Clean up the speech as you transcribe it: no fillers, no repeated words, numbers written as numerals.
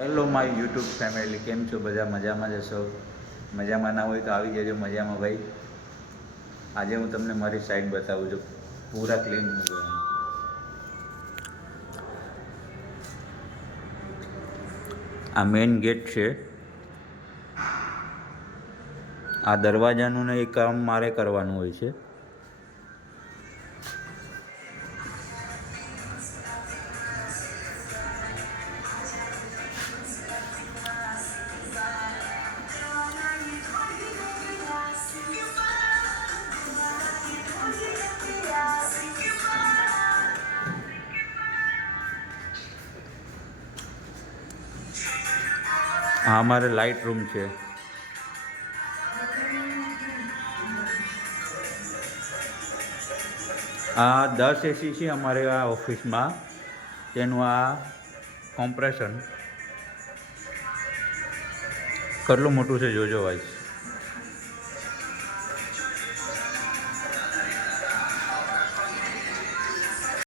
Hello my YouTube family, કેમ છો? બધા મજામાં જશો? મજામાં ના હોય તો આવી જજો મજામાં ભાઈ. આજે હું તમને મારી સાઈડ બતાવું છું, પૂરા ક્લીન હો ગયા. આ મેઇન ગેટ છે. આ દરવાજાનું ને એ કામ મારે કરવાનું હોય છે. આ અમારે લાઇટ રૂમ છે. આ 10 એસી છે અમારે આ ઓફિસમાં. તેનું આ કોમ્પ્રેશન કેટલું મોટું છે જોજો વાઈસ.